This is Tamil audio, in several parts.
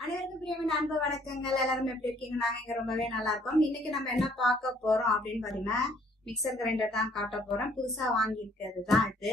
அனைவருக்கும் பிரியமான அன்பு வணக்கங்கள். எல்லாரும் எப்படி இருக்கீங்க? நாங்க இங்க ரொம்பவே நல்லா இருக்கோம். இன்னைக்கு நம்ம என்ன பார்க்க போறோம் அப்படின்னு பாத்தீங்கன்னா, மிக்சர் கிரைண்டர் தான் காட்ட போறோம். புதுசா வாங்கி இருக்கிறது தான் இது.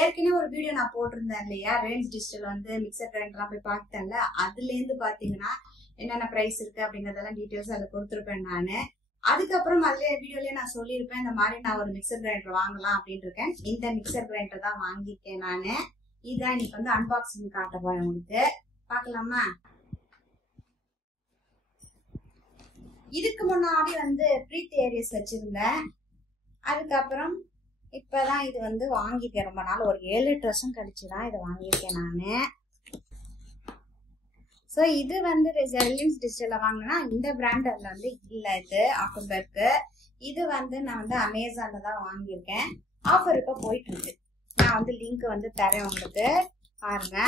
ஏற்கனவே ஒரு வீடியோ நான் போட்டிருந்தேன் இல்லையா, ரேஞ்ச் டிஜிட்டல் வந்து மிக்சர் கிரைண்டர்லாம் போய் பார்த்தேன்ல, அதுல இருந்து பாத்தீங்கன்னா என்னென்ன பிரைஸ் இருக்கு அப்படிங்கறதெல்லாம் டீடைல்ஸ் அதுல கொடுத்துருப்பேன் நானு. அதுக்கப்புறம் அதுல வீடியோலயே நான் சொல்லியிருப்பேன், இந்த மாதிரி நான் ஒரு மிக்சர் கிரைண்டர் வாங்கலாம் அப்படின்னு இருக்கேன். இந்த மிக்சர் கிரைண்டர் தான் வாங்கியிருக்கேன் நானு. இதான் இன்னைக்கு வந்து அன்பாக்சிங் காட்ட போறேன். உங்களுக்கு பாக்கலாமா? இதுக்கு முன்னாடி வந்து ப்ரீத் ஏரியஸ் வச்சிருந்தேன். அதுக்கப்புறம் இப்பதான் இது வந்து வாங்கியிருக்கேன். ரொம்ப நாள், ஒரு 7-8 வருஷம் கழிச்சுதான் இதை வாங்கியிருக்கேன் நானு. ஸோ இது வந்து ரிலையன்ஸ் டிஜிட்டல்ல வாங்கினா இந்த பிராண்டர்ல வந்து இல்லை. இது ஆட்டோபெர்க்கு. இது வந்து நான் வந்து அமேசான்ல தான் வாங்கியிருக்கேன். ஆஃபர் இப்ப போயிட்டு இருக்கு. நான் வந்து லிங்க் வந்து தரேன் உங்களுக்கு, பாருங்க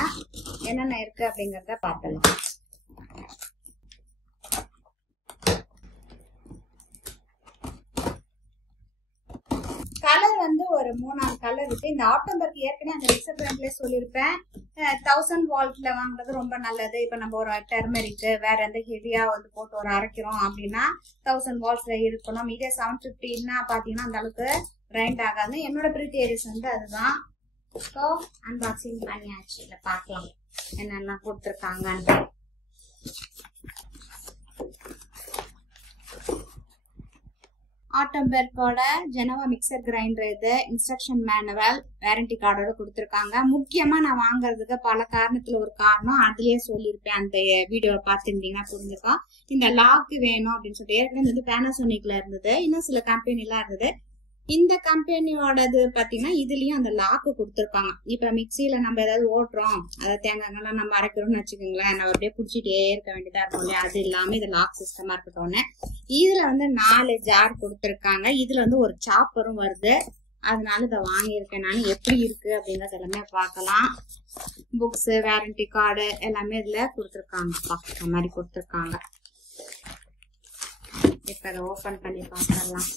என்னென்ன இருக்கு அப்படிங்கறத பார்க்கலாம். கலர் வந்து ஒரு 3-4 கலர் இருக்கு. இந்த ஆட்டோபெர்க் ஏற்கனவே அந்த மிக்சர் கிரைண்டர்ல சொல்லியிருப்பேன், 1000 வால்ட்ல வாங்குறது ரொம்ப நல்லது. இப்ப நம்ம ஒரு டர்மரிக்கு வேற எந்த ஹெவியா வந்து போட்டு ஒரு அரைக்கிறோம் அப்படின்னா 1000 வால்ட்ஸ்ல இருக்கணும். இதே 750ன்னா பாத்தீங்கன்னா அந்த அளவுக்கு கிரைண்ட் ஆகாது. என்னோட ப்ரீத் ஏரியஸ் வந்து அதுதான். ஸோ அன்பாக்சிங் பண்ணியாச்சு. இதை பார்க்கலாம் என்னென்ன கொடுத்துருக்காங்க. ஆட்டோபெர்க்கோட ஜெனோவா மிக்சர் கிரைண்டர் இது. இன்ஸ்ட்ரக்ஷன் மேனுவல், வாரண்டி கார்டோட கொடுத்துருக்காங்க. முக்கியமா நான் வாங்குறதுக்கு பல காரணத்துல ஒரு காரணம் அதுலயே சொல்லியிருப்பேன், அந்த வீடியோ பார்த்துருந்தீங்கன்னா புரிஞ்சுக்கோ. இந்த லாக் வேணும் அப்படின்னு சொல்லிட்டு ஏற்கனவே வந்து பேனாசோனிக்ல இருந்தது, இன்னும் சில கம்பெனிலாம் இருந்தது. இந்த கம்பெனியோடது பாத்தீங்கன்னா இதுலயும் அந்த லாக்கு கொடுத்துருப்பாங்க. இப்ப மிக்சியில நம்ம ஏதாவது ஓட்டுறோம், அதாவது தேங்காய்லாம் நம்ம அரைக்கிறோம்னு வச்சுக்கோங்களேன், நம்ம அப்படியே புடிச்சிட்டே இருக்க வேண்டியதா இருக்கும் இல்லையா, அது இல்லாம இது லாக் சிஸ்டமா இருக்கட்டும். இதுல வந்து 4 ஜார் கொடுத்துருக்காங்க. இதுல வந்து ஒரு சாப்பரும் வருது. அதனால இதை வாங்கியிருக்கேன் நான். எப்படி இருக்கு அப்படிங்கறது எல்லாமே பார்க்கலாம். புக்ஸ், வாரண்டி கார்டு எல்லாமே இதுல கொடுத்துருக்காங்கப்பா. இந்த மாதிரி கொடுத்துருக்காங்க. இப்ப அதை ஓபன் பண்ணி பார்க்கலாம்.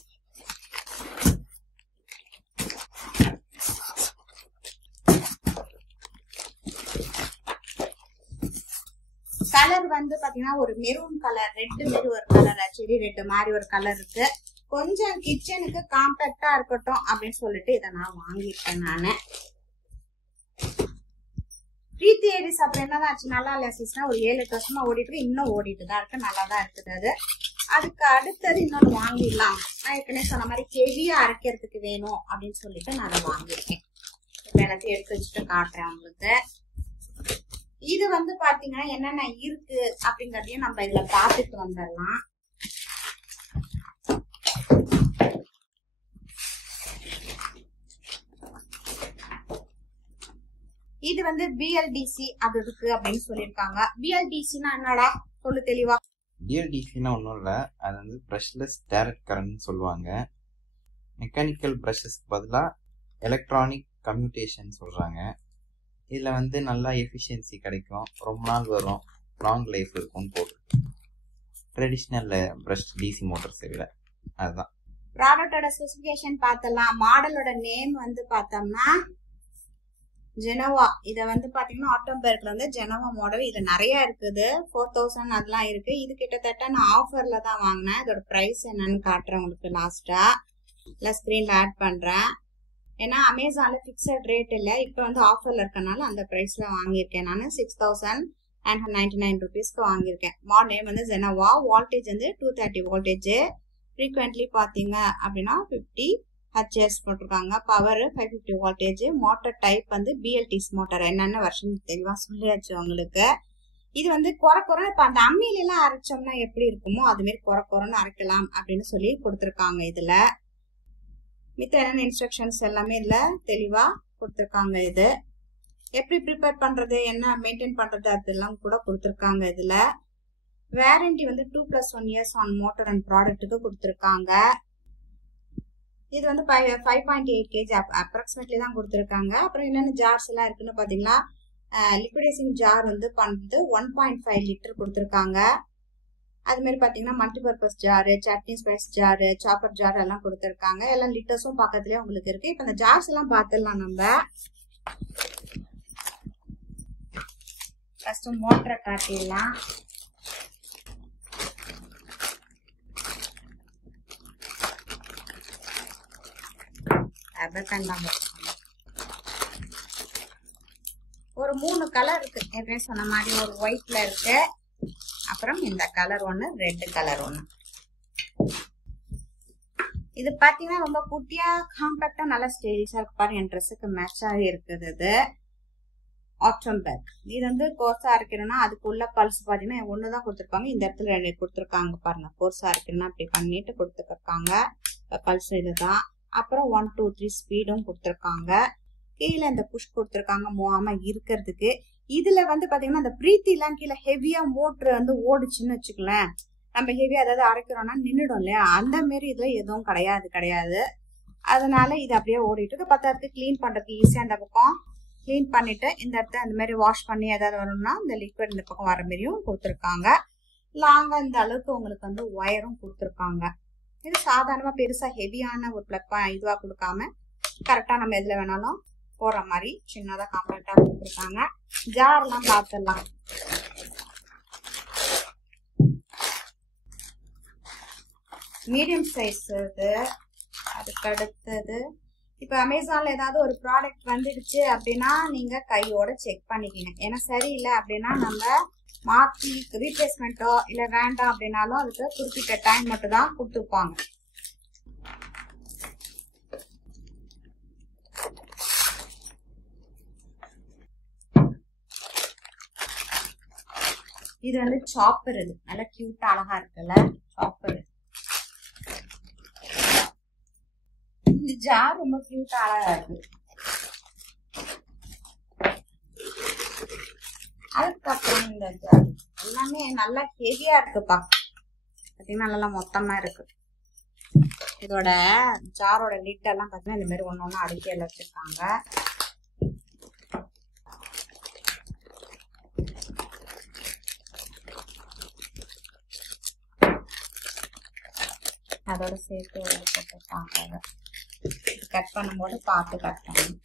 கலர் வந்து பாத்தீங்கன்னா ஒரு மெரூன் கலர், ரெட் மாரி ஒரு கலர், செடி ரெட் மாதிரி ஒரு கலர் இருக்கு. கொஞ்சம் கிச்சனுக்கு காம்பேக்டா இருக்கட்டும் அப்படின்னு சொல்லிட்டு இதை நான் வாங்கியிருக்கேன் நானு. ப்ரீத் ஏரியஸ் அப்ப என்னதான் ஆச்சு, நல்லா இல்ல சீஸ்னா ஒரு 7-8 வருஷமா ஓடிட்டு இருக்கு. இன்னும் ஓடிட்டு தான் இருக்கு, நல்லா தான் இருக்குது அது. அதுக்கு அடுத்தது இன்னொன்று வாங்கிடலாம். நான் ஏற்கனவே சொன்ன மாதிரி ஹெவியா அரைக்கிறதுக்கு வேணும் அப்படின்னு சொல்லிட்டு நான் அதை வாங்கியிருக்கேன். இப்ப எல்லாத்தையும் எடுத்து வச்சுட்டு காட்டுறேன் உங்களுக்கு. இது வந்து பாத்தீங்கன்னா என்னென்ன இருக்கு அப்படிங்கறதையும் நம்ம இதுல பாத்துட்டு வந்துடலாம். இது வந்து பிஎல்டிசி அது இருக்கு அப்படின்னு சொல்லியிருக்காங்க. பிஎல்டிசினா என்னடா சொல்லு தெளிவா. பிஎல்டிசினா ஒன்றும் இல்லை, அது வந்து ப்ரஷ்லெஸ் டைரக்ட் கரண்ட் சொல்லுவாங்க. மெக்கானிக்கல் ப்ரஷஸ்க்கு பதிலாக எலக்ட்ரானிக் கம்யூட்டேஷன் சொல்கிறாங்க. இதில் வந்து நல்லா எஃபிஷியன்சி கிடைக்கும், ரொம்ப நாள் வரும், லாங் லைஃப் இருக்கும்னு போட்டு ட்ரெடிஷ்னல் ப்ரஷ் டிசி மோட்டர்ஸை விட. அதுதான் ப்ராடக்டோட ஸ்பெசிஃபிகேஷன் பார்த்தலாம். மாடலோட நேம் வந்து பார்த்தோம்னா ஜெனோவா. இதை வந்து பாத்தீங்கன்னா ஆட்டோபெர்க்ல வந்து ஜெனோவா மாடல். இது நிறைய இருக்குது, 4000 அதெல்லாம் இருக்கு. இது கிட்டத்தட்ட நான் ஆஃபர்ல தான் வாங்கினேன். இதோட பிரைஸ் என்னன்னு காட்டுறேன் உங்களுக்கு லாஸ்டா, இல்ல ஸ்கிரீன்ல ஆட் பண்றேன். ஏன்னா அமேசான்ல பிக்சட் ரேட் இல்ல, இப்ப வந்து ஆஃபர்ல இருக்கனால அந்த பிரைஸ்ல வாங்கியிருக்கேன் நான். 6999 ருபீஸ்க்கு வாங்கியிருக்கேன். மாடல் நேம் வந்து ஜெனோவா. வோல்டேஜ் வந்து 230 வோல்டேஜ். ஃப்ரீக்வென்ட்லி பாத்தீங்க அப்படின்னா 50 ஹெச்எஸ் போட்டிருக்காங்க. Power 550 voltage. மோட்டர் டைப் வந்து பிஎல்டிசி மோட்டர். என்னென்ன வருஷம் தெளிவா சொல்லியாச்சு உங்களுக்கு. இது வந்து குறை இப்ப அந்த அம்மியில எல்லாம் அரைச்சோம்னா எப்படி இருக்குமோ அது மாதிரி குறைன்னு அரைக்கலாம் அப்படின்னு சொல்லி கொடுத்துருக்காங்க. இதுல மித்த என்னென்ன இன்ஸ்ட்ரக்ஷன்ஸ் எல்லாமே இதுல தெளிவா கொடுத்துருக்காங்க. இது எப்படி ப்ரிப்பேர் பண்றது, என்ன மெயின்டைன் பண்றது அதெல்லாம் கூட கொடுத்துருக்காங்க. இதுல வாரண்டி வந்து 2+1 இயர்ஸ் ஆன் மோட்டர் அண்ட் ப்ராடக்ட்டுக்கு கொடுத்துருக்காங்க. இது வந்து 5.8 kg அப்ராக்சிமேட்லி தான் கொடுத்துருக்காங்க. அப்புறம் என்னென்ன ஜார்ஸ் எல்லாம் இருக்குன்னு பாத்தீங்கன்னா, லிக்விடேசிங் ஜார் வந்து 1.5 லிட்டர் கொடுத்துருக்காங்க. அது மாதிரி பாத்தீங்கன்னா multipurpose jar, chutney spice jar, chopper jar எல்லாம் கொடுத்துருக்காங்க. எல்லாம் லிட்டர்ஸும் பக்கத்துலயே உங்களுக்கு இருக்கு. இப்ப இந்த ஜார்ஸ் எல்லாம் பாத்துடலாம் நம்ம. ஃபர்ஸ்ட் மோட்டரை காட்டிடலாம். ஒரு 3 கலர் இருக்கு. ஏற்கனவே சொன்ன மாதிரி ஒரு ஒயிட்ல இருக்கு, அப்புறம் இந்த கலர் ஒண்ணு, ரெட் கலர் ஒண்ணு. இது பாத்தீங்கன்னா ரொம்ப குட்டியா காம்பாக்டா நல்லா ஸ்டைலிஷா இருக்கு பாருங்க. என் ட்ரெஸ்ஸுக்கு மேட்சாக இருக்குது. இது ஆட்டம் பேக். இது வந்து கோர்ஸா இருக்கணும்னா அதுக்குள்ள பல்ஸ் பாத்தீங்கன்னா ஒண்ணுதான் கொடுத்துருப்பாங்க. இந்த இடத்துல 2 கொடுத்துருக்காங்க பாருங்க. கோர்ஸா இருக்கணும்னா அப்படி பண்ணிட்டு கொடுத்துருக்காங்க. பல்ஸ் இதுதான். அப்புறம் 1 2 3 ஸ்பீடும் கொடுத்துருக்காங்க. கீழே இந்த புஷ் கொடுத்துருக்காங்க மூவாம இருக்கிறதுக்கு. இதுல வந்து பாத்தீங்கன்னா இந்த பிரீத்தி எல்லாம் கீழே ஹெவியா மோட்டர் வந்து ஓடுச்சுன்னு வச்சுக்கலேன், நம்ம ஹெவியா அதாவது அரைக்கிறோம்னா நின்றுடும் இல்லையா, அந்த மாரி இதுல எதுவும் கிடையாது. அதனால இது அப்படியே ஓடிட்டு இருக்கு. பத்தாயிரத்துக்கு கிளீன் பண்றதுக்கு ஈஸியா இந்த பக்கம் கிளீன் பண்ணிட்டு இந்த இடத்த அந்த மாதிரி வாஷ் பண்ணி ஏதாவது வரணும்னா இந்த லிக்விட் இந்த பக்கம் வர மாதிரியும் கொடுத்துருக்காங்க. லாங்கா இந்த அளவுக்கு உங்களுக்கு வந்து ஒயரும் கொடுத்துருக்காங்க. இது சாதாரணமா பெருசா ஹெவியான ஒரு பிளக் இதுவா கொடுக்காம கரெக்டா நம்ம எதுல வேணாலும் போற மாதிரி சின்னதா காம்பாக்டா கொடுத்துருக்காங்க. ஜார் எல்லாம் பார்த்துடலாம். மீடியம் சைஸ் இது. அதுக்கு அடுத்தது இப்ப அமேசான்ல ஏதாவது ஒரு ப்ராடக்ட் வந்துடுச்சு அப்படின்னா நீங்க கையோட செக் பண்ணிக்கங்க. ஏன்னா சரியில்லை அப்படின்னா நம்ம மாத்தி ரீப்ளேஸ்மெண்ட்டோ இல்ல வேண்டாம் அப்படின்னாலும் அதுக்கு குறிப்பிட்ட டைம் மட்டும் தான் கொடுத்துருப்பாங்க. இது வந்து சாப்பர். இது நல்லா கியூட்டா அழகா இருக்குல்ல சாப்பர். இந்த ஜார் ரொம்ப கியூட்டா அழகா இருக்கு. அதுக்கப்புறம் இந்த ஜார் எல்லாமே நல்லா ஹெவியா இருக்குப்பா. பாத்தீங்கன்னா நல்லா மொத்தமா இருக்கு. இதோட ஜாரோட லிட் எல்லாம் பாத்தீங்கன்னா இந்த மாதிரி ஒண்ணு அடுக்கி எல்லாம் வச்சிருக்காங்க. அதோட சேர்த்து போட்டுருக்காங்க. கட் பண்ணும்போது பார்த்து கட் பண்ணணும்.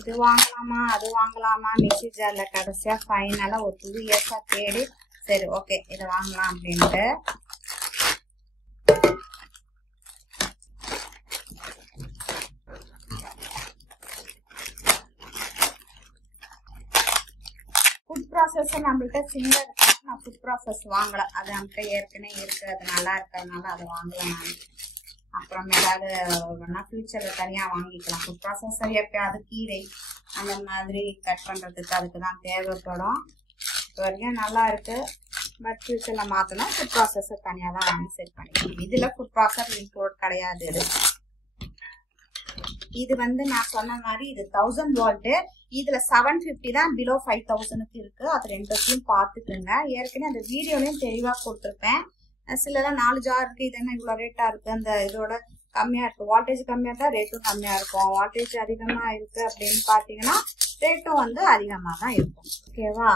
இது வாங்கலாமா அது வாங்கலாமா மிக்ஸி ஜார்ல கடைசியா ஃபைனலா ஒரு 2 இயர்ஸா தேடி சரி ஓகே இதை வாங்கலாம் அப்படின்ட்டு ஃபுட் ப்ராசஸ் நம்மள்ட்ட சிங்கிள் இருக்கு. நான் ஃபுட் ப்ராசஸ் வாங்கல, அது நம்மகிட்ட ஏற்கனவே இருக்கு, அது நல்லா இருக்கிறதுனால அதை வாங்கல. நான் அப்புறம் ஏதாவது ஃபியூச்சர்ல தனியா வாங்கிக்கலாம். ஃபுட் ப்ராசஸர் எப்பயாவது கீரை அந்த மாதிரி கட் பண்றதுக்கு அதுக்கு தான் தேவைப்படும். இப்போ வரைக்கும் நல்லா இருக்கு, பட் ஃபியூச்சர்ல மாத்தணும் ஃபுட் ப்ராசஸர் தனியா தான் வாங்கி செட் பண்ணிக்கலாம். இதுல ஃபுட் ப்ராசஸர் இன்க்ளூட் கிடையாது. இது வந்து நான் சொன்ன மாதிரி இது 1000 வோல்ட். இதுல 750 தான் பிலோ 5000க்கு இருக்கு. அது ரெண்டுத்தையும் பார்த்துக்குங்க. ஏற்கனவே அந்த வீடியோலயும் தெளிவா கொடுத்துருப்பேன். சிலதான் 4 ஜார் இருக்கு, இது என்ன இவ்வளவு ரேட்டா இருக்கு, அந்த இதோட கம்மியா இருக்கு. வால்டேஜ் கம்மியா இருந்தா ரேட்டும் கம்மியா இருக்கும், வால்டேஜ் அதிகமா இருக்கு அப்படின்னு பாத்தீங்கன்னா ரேட்டும் வந்து அதிகமா தான் இருக்கும். ஓகேவா?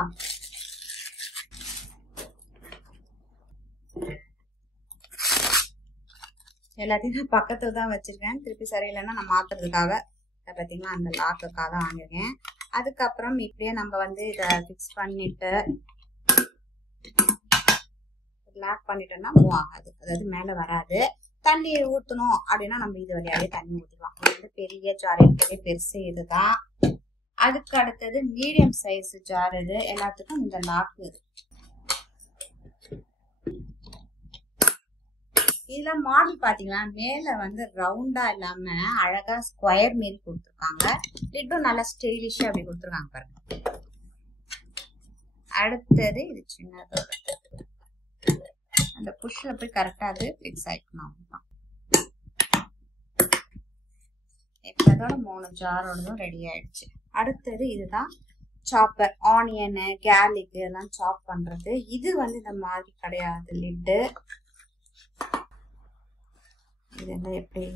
எல்லாத்தையும் பக்கத்துல தான் வச்சிருக்கேன். திருப்பி சரியில்லைன்னா நான் மாத்துறதுக்காக பாத்தீங்கன்னா அந்த லாக்குக்காக தான் வாங்கிருக்கேன். அதுக்கப்புறம் இப்படியே நம்ம வந்து இதை ஃபிக்ஸ் பண்ணிட்டு லாக் பண்ணிட்டோம்னா மூவ் ஆகாது, அதாவது மேல வராது. தண்ணி ஊற்றணும் அப்படின்னா நம்ம இது வழியாவே தண்ணி ஊற்றிக்கலாம். இது வந்து பெரிய ஜார், இருக்கிறதே பெருசு இதுதான். அதுக்கு அடுத்தது மீடியம் சைஸ் ஜார். இது எல்லாத்துக்கும் இந்த லாக்கு. இதுல மாடல் பாத்தீங்கன்னா மேல வந்து ரவுண்டா இல்லாம அழகா ஸ்கொயர் மாரி கொடுத்துருக்காங்க. லிட்டும் நல்லா ஸ்டைலிஷா அப்படி கொடுத்துருக்காங்க பாருங்க. அடுத்தது இது சின்னது, அந்த புஷ்ல போய் கரெக்டா அது ஃபிக்ஸ் ஆயிக்கணும். இப்ப அதோட 3 ஜாரோடதும் ரெடி ஆயிடுச்சு. அடுத்தது இதுதான் சாப்பர். ஆனியனு கேர்லிக் எல்லாம் சாப் பண்றது. இது வந்து இந்த மாதிரி கிடையாது லிட்டு. இதெல்லாம் எப்படி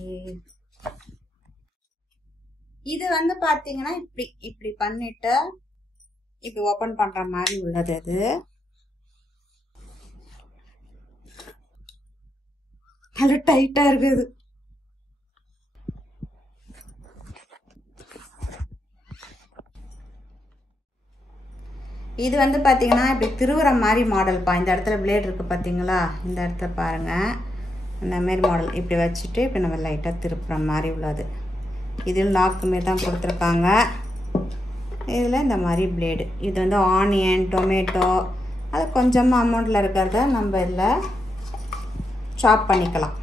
இது வந்து பாத்தீங்கன்னா இப்படி பண்ணிட்டு இப்படி ஓபன் பண்ற மாதிரி உள்ளது. அது நல்ல டைட்டா இருக்குது. இது வந்து பார்த்தீங்கன்னா இப்படி திருவுற மாதிரி மாடல்ப்பா. இந்த இடத்துல பிளேட் இருக்குது பார்த்தீங்களா, இந்த இடத்துல பாருங்கள், இந்த மாரி மாடல் இப்படி வச்சுட்டு இப்போ நம்ம லைட்டாக திருப்புற மாதிரி உள்ளது. இதில் லாக்கு மாரி தான் கொடுத்துருக்காங்க. இதில் இந்த மாதிரி பிளேடு, இது வந்து ஆனியன், டொமேட்டோ, அது கொஞ்சமாக அமௌண்ட்டில் இருக்கிறத நம்ம இதில் சாப் பண்ணிக்கலாம்.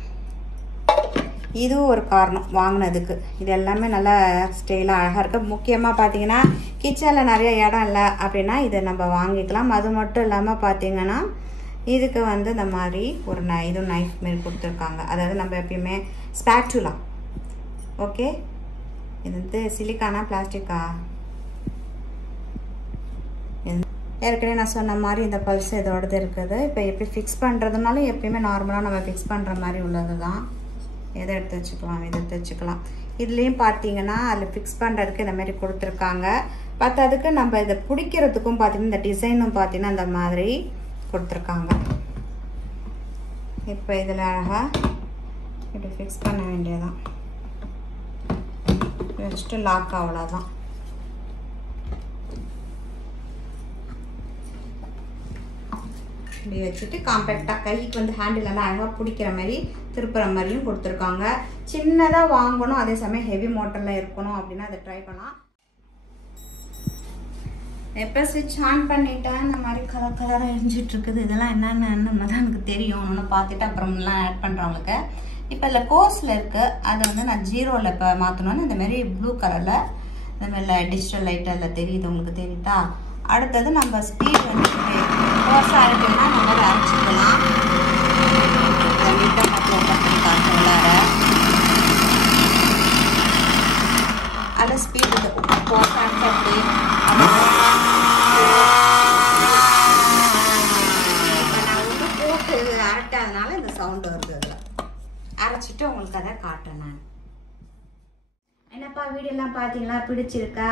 இதுவும் ஒரு காரணம் வாங்கினதுக்கு. இது எல்லாமே நல்லா ஸ்டைலாக அழகாக இருக்குது. முக்கியமாக பார்த்தீங்கன்னா கிச்சனில் நிறைய இடம் இல்லை அப்படின்னா இதை நம்ம வாங்கிக்கலாம். அது மட்டும் இல்லாமல் பார்த்தீங்கன்னா இதுக்கு வந்து இந்த மாதிரி ஒரு இது நைஃப் மாரி கொடுத்துருக்காங்க. அதாவது நம்ம எப்பயுமே ஸ்பேட்டுலா. ஓகே, இது வந்து சிலிக்கானா பிளாஸ்டிக்கா? ஏற்கனவே நான் சொன்ன மாதிரி இந்த பல்ஸ் இதோடது இருக்குது. இப்போ எப்படி ஃபிக்ஸ் பண்ணுறதுனாலும் எப்பயுமே நார்மலாக நம்ம ஃபிக்ஸ் பண்ணுற மாதிரி உள்ளது தான். எதை எடுத்து வச்சுக்கலாம், இதை எடுத்து வச்சுக்கலாம். இதுலேயும் பார்த்தீங்கன்னா அதில் ஃபிக்ஸ் பண்ணுறதுக்கு இந்த மாதிரி கொடுத்துருக்காங்க. பார்த்ததுக்கு நம்ம இதை பிடிக்கிறதுக்கும் பார்த்தீங்கன்னா இந்த டிசைனும் பார்த்தீங்கன்னா இந்த மாதிரி கொடுத்துருக்காங்க. இப்போ இதில் அழகாக இப்படி ஃபிக்ஸ் பண்ண வேண்டியதான். வச்சுட்டு லாக் அவ்வளோதான். இப்படி வச்சுட்டு காம்பேக்டாக கைக்கு வந்து ஹேண்டில் எல்லாம் அழகாக பிடிக்கிற மாதிரி திருப்புற மாதிரியும் கொடுத்துருக்காங்க. சின்னதாக வாங்கணும், அதே சமயம் ஹெவி மோட்டரில் இருக்கணும் அப்படின்னா அதை ட்ரை பண்ணலாம். எப்போ ஸ்விட்ச் ஆன் பண்ணிட்டேன் இந்த மாதிரி கலராக எரிஞ்சிட்டு இருக்குது. இதெல்லாம் என்னென்னு தான் எனக்கு தெரியும். ஒன்று பார்த்துட்டு அப்புறம்லாம் ஆட் பண்ணுறவங்களுக்கு. இப்போ இதில் கோர்ஸில் இருக்குது, அதை வந்து நான் 0ல் இப்போ மாற்றணுன்னு இந்த மாதிரி ப்ளூ கலரில் இந்த மாதிரி டிஜிட்டல் லைட் அதில் தெரியுது, உங்களுக்கு தெரியுதா? அடுத்தது நம்ம ஸ்பீட் வந்து கோர்ஸாக இருக்குன்னா நம்ம அரைச்சிக்கலாம். நீட்டாக மட்டும் ஓப்பன் பண்ணி காட்டுறோம். அதில் ஸ்பீட் இது கோர்ஸாக இருக்கு. அப்படி இப்போ நான் வந்து போட்டு அரைக்காதனால இந்த சவுண்டு வருது. அதில் அரைச்சிட்டு உங்களுக்கு அதை காட்டுறேன் நான். என்னப்பா வீடியோலாம் பார்த்தீங்களா, பிடிச்சிருக்கா?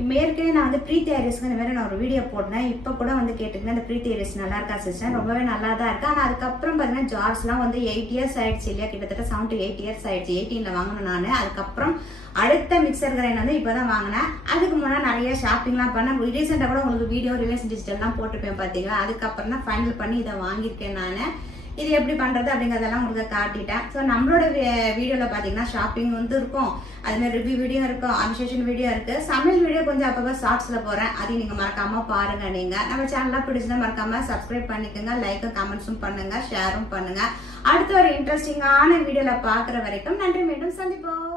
இப்போ ஏற்கனவே நான் வந்து ப்ரீ தியரிஸ்க்கு இந்த மாதிரி நான் ஒரு வீடியோ போட்டேன். இப்போ கூட வந்து கேட்டுக்கிட்டேன் இந்த ப்ரீ தியரிஸ் நல்லா இருக்கா சிஸ்டர்? ரொம்பவே நல்லா தான் இருக்கு. ஆனால் அதுக்கப்புறம் பார்த்தீங்கன்னா ஜார்ஸ்லாம் வந்து 8 இயர்ஸ் ஆயிடுச்சு இல்லையா, கிட்டத்தட்ட 7 to 8 இயர்ஸ் ஆயிடுச்சு. 18ல் வாங்கினேன் நான். அதுக்கப்புறம் அடுத்த மிக்சர் கிரைண்டர் வந்து இப்போ தான் வாங்கினேன். அதுக்கு முன்னாடி நிறைய ஷாப்பிங்லாம் பண்ணேன். ரீசெண்டாக கூட உங்களுக்கு வீடியோ ரிலேஷன் டிஜிட்டல்லாம் போட்டுப்பேன் பார்த்தீங்களா. அதுக்கப்புறம் தான் ஃபைனல் பண்ணி இதை வாங்கியிருக்கேன் நான். இது எப்படி பண்ணுறது அப்படிங்கிறதெல்லாம் உங்களுக்கு காட்டிட்டேன். ஸோ நம்மளோட வீடியோவில் பார்த்தீங்கன்னா ஷாப்பிங் வந்து இருக்கும், அதுமாதிரி ரிவ்யூ வீடியோ இருக்கும், அன்சேஷன் வீடியோ இருக்குது, சமையல் வீடியோ கொஞ்சம் அப்பப்போ ஷார்ட்ஸில் போகிறேன். அதையும் நீங்கள் மறக்காமல் பாருங்கள். நீங்கள் நம்ம சேனலாக பிடிச்சதை மறக்காமல் சப்ஸ்கிரைப் பண்ணிக்கோங்க, லைக்கும் கமெண்ட்ஸும் பண்ணுங்கள், ஷேரும் பண்ணுங்கள். அடுத்த ஒரு இன்ட்ரெஸ்டிங்கான வீடியோவில் பார்க்குற வரைக்கும் நன்றி. மீண்டும் சந்திப்போம்.